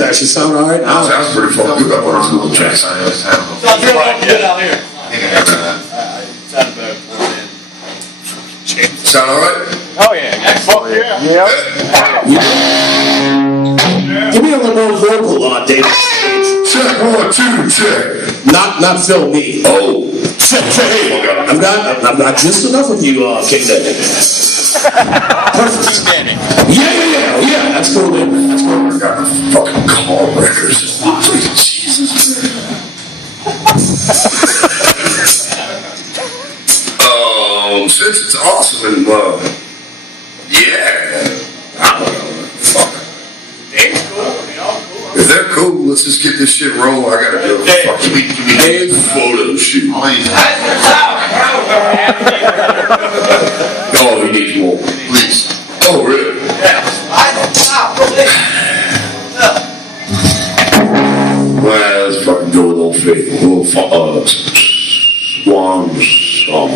actually sound all right. Sounds pretty fucking good up on this little track. Sounds good out here. Sound better. Sound all right? Oh yeah. Fuck yeah. Give me a little more vocal, David. Check 1, 2, check. Not Phil, me. Oh. I've got just enough of you, King David. Perfect. Yeah. That's cool, David. That's cool. I got the fucking car records. Jesus, since it's awesome and yeah, I don't know. Fuck. If they're cool, let's just get this shit rolling. I gotta do a fucking photo shoot. Oh, he needs more. Please. Oh, really? Well, let's fucking go with Old Faithful. Swan song.